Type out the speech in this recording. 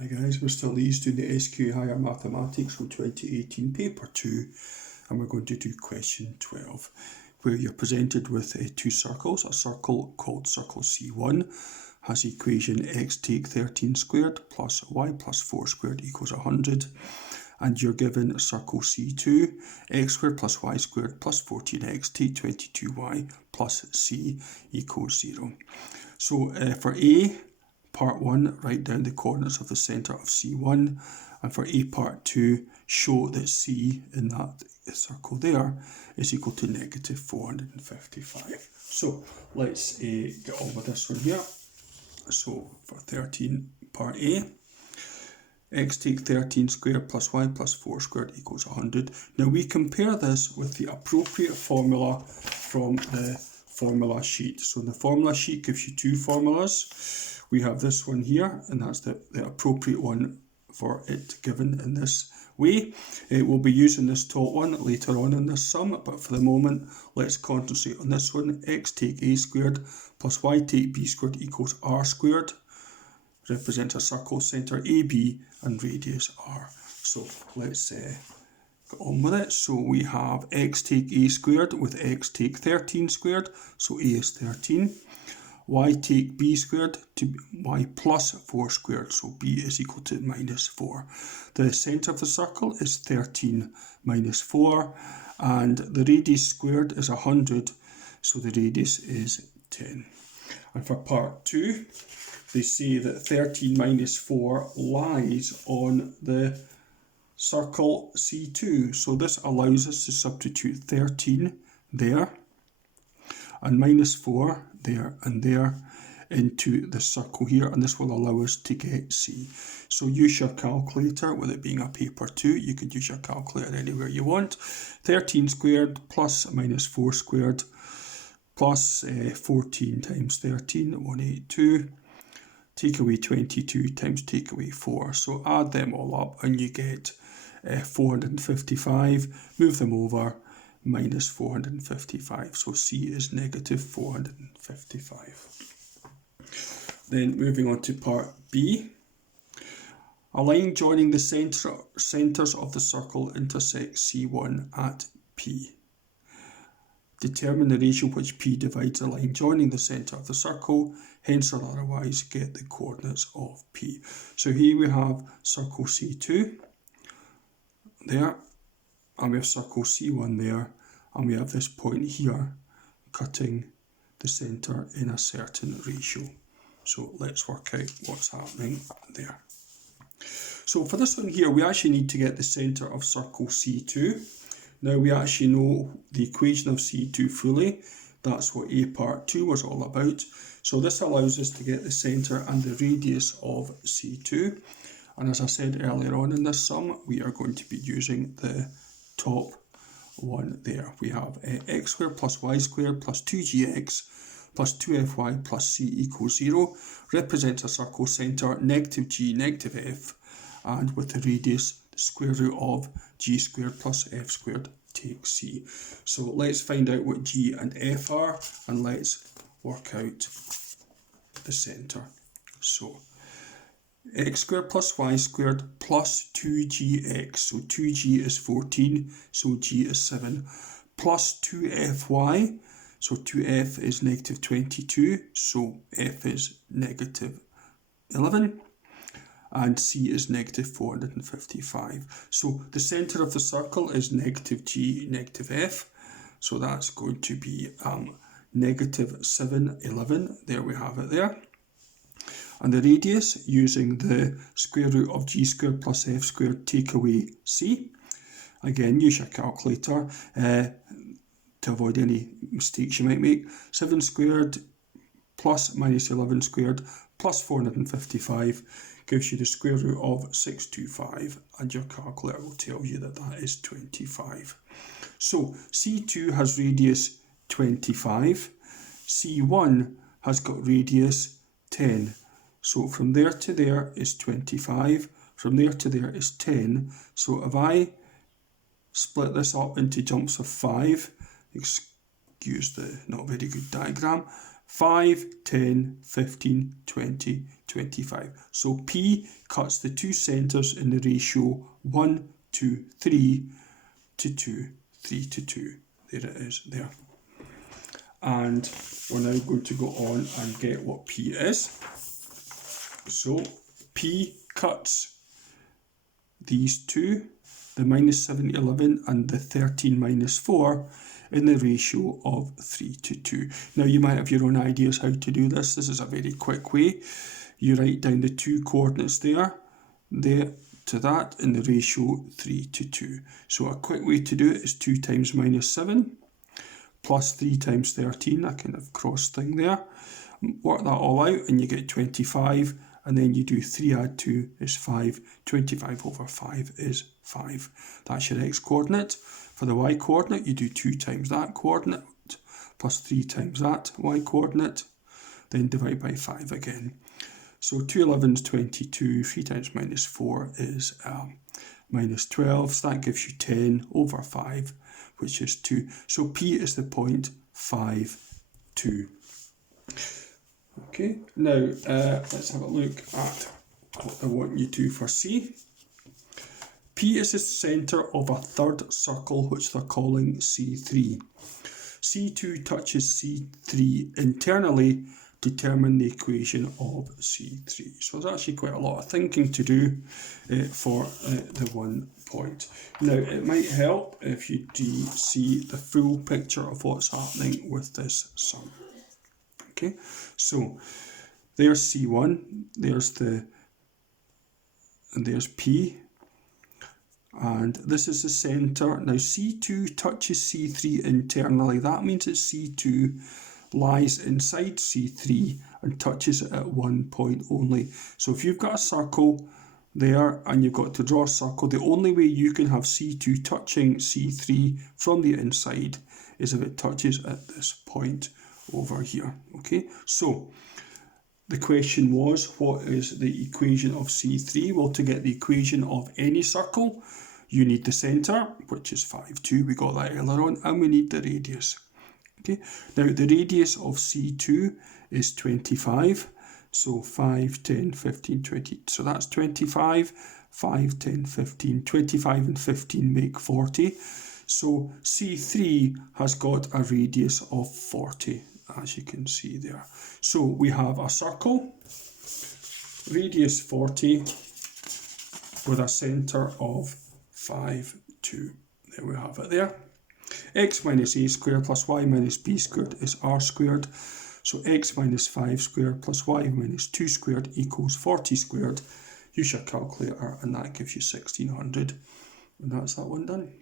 Hi guys, Mr. Lee's doing the SQA Higher Mathematics from 2018 paper 2, and we're going to do question 12, where you're presented with two circles. A circle called circle C1 has equation x take 13 squared plus y plus 4 squared equals 100, and you're given circle C2, x squared plus y squared plus 14x take 22y plus c equals 0. So for A, Part 1, write down the coordinates of the centre of C1, and for A part 2, show that C in that circle there is equal to negative 455. So let's get on with this one here. So for 13, part A, x take 13 squared plus y plus 4 squared equals 100. Now we compare this with the appropriate formula from the formula sheet. So the formula sheet gives you two formulas. We have this one here, and that's the appropriate one for it given in this way. We'll be using this top one later on in this sum, but for the moment, let's concentrate on this one. X take a squared plus y take b squared equals r squared. Represents a circle, centre AB and radius r. So let's get on with it. So we have x take a squared with x take 13 squared, so a is 13. Y take b squared to y plus 4 squared, so b is equal to minus 4. The centre of the circle is 13 minus 4, and the radius squared is 100, so the radius is 10. And for part 2, they say that 13 minus 4 lies on the circle C2, so this allows us to substitute 13 there and minus 4 there and there into the circle here, and this will allow us to get C. So use your calculator. With it being a paper 2, you could use your calculator anywhere you want. 13 squared plus minus 4 squared plus 14 times 13, 182. Take away 22 times take away 4. So add them all up and you get 455. Move them over, minus 455. So C is negative 455. Then moving on to part B. A line joining the centres of the circle intersects C1 at P. Determine the ratio which P divides a line joining the centre of the circle, hence or otherwise get the coordinates of P. So here we have circle C2 there, and we have circle C1 there, and we have this point here cutting the centre in a certain ratio. So let's work out what's happening there. So for this one here, we actually need to get the centre of circle C2. Now we actually know the equation of C2 fully. That's what A part 2 was all about. So this allows us to get the centre and the radius of C2. And as I said earlier on in this sum, we are going to be using the top one there. We have x squared plus y squared plus 2gx plus 2fy plus c equals 0. Represents a circle centre, negative g, negative f, and with the radius, the square root of g squared plus f squared take c. So let's find out what g and f are, and let's work out the centre. So x squared plus y squared plus 2gx, so 2g is 14, so g is 7, plus 2fy, so 2f is negative 22, so f is negative 11, and c is negative 455. So the centre of the circle is negative g, negative f, so that's going to be negative 7, 11, there we have it there. And the radius, using the square root of g squared plus f squared, take away c. Again, use your calculator to avoid any mistakes you might make. 7 squared plus minus 11 squared plus 455 gives you the square root of 625, and your calculator will tell you that that is 25. So C2 has radius 25, C1 has got radius 10. So from there to there is 25, from there to there is 10. So if I split this up into jumps of 5, excuse the not very good diagram, 5, 10, 15, 20, 25. So P cuts the two centres in the ratio 1, 2, 3 to 2, 3 to 2. There it is there. And we're now going to go on and get what P is. So P cuts these two, the minus 7 to 11 and the 13 minus 4, in the ratio of 3 to 2. Now you might have your own ideas how to do this. This is a very quick way. You write down the two coordinates there to that in the ratio 3 to 2. So a quick way to do it is 2 times minus 7 plus 3 times 13, that kind of cross thing there. Work that all out and you get 25, and then you do 3 add 2 is 5. 25 over 5 is 5. That's your x coordinate. For the y coordinate, you do 2 times that coordinate plus 3 times that y coordinate, then divide by 5 again. So 2 11s 22, 3 times minus 4 is minus 12, so that gives you 10 over 5, which is 2. So P is the point 5, 2. Okay, now let's have a look at what I want you to for C. P is the centre of a third circle which they're calling C3. C2 touches C3 internally. Determine the equation of C3. So there's actually quite a lot of thinking to do for the 1 point. Now it might help if you see the full picture of what's happening with this sum. Okay, so there's C1, there's P, and this is the centre. Now C2 touches C3 internally. That means that C2 lies inside C3 and touches it at 1 point only. So if you've got a circle there and you've got to draw a circle, the only way you can have C2 touching C3 from the inside is if it touches at this point over here. Okay, so the question was, what is the equation of C3? Well, to get the equation of any circle, you need the centre, which is 5, 2. We got that earlier on, and we need the radius. Okay, now the radius of C2 is 25. So 5, 10, 15, 20. So that's 25. 5, 10, 15, 25 and 15 make 40. So C3 has got a radius of 40, as you can see there. So we have a circle, radius 40, with a centre of 5, 2. There we have it there. X minus a squared plus y minus b squared is r squared. So x minus 5 squared plus y minus 2 squared equals 40 squared. Use your calculator and that gives you 1600. And that's that one done.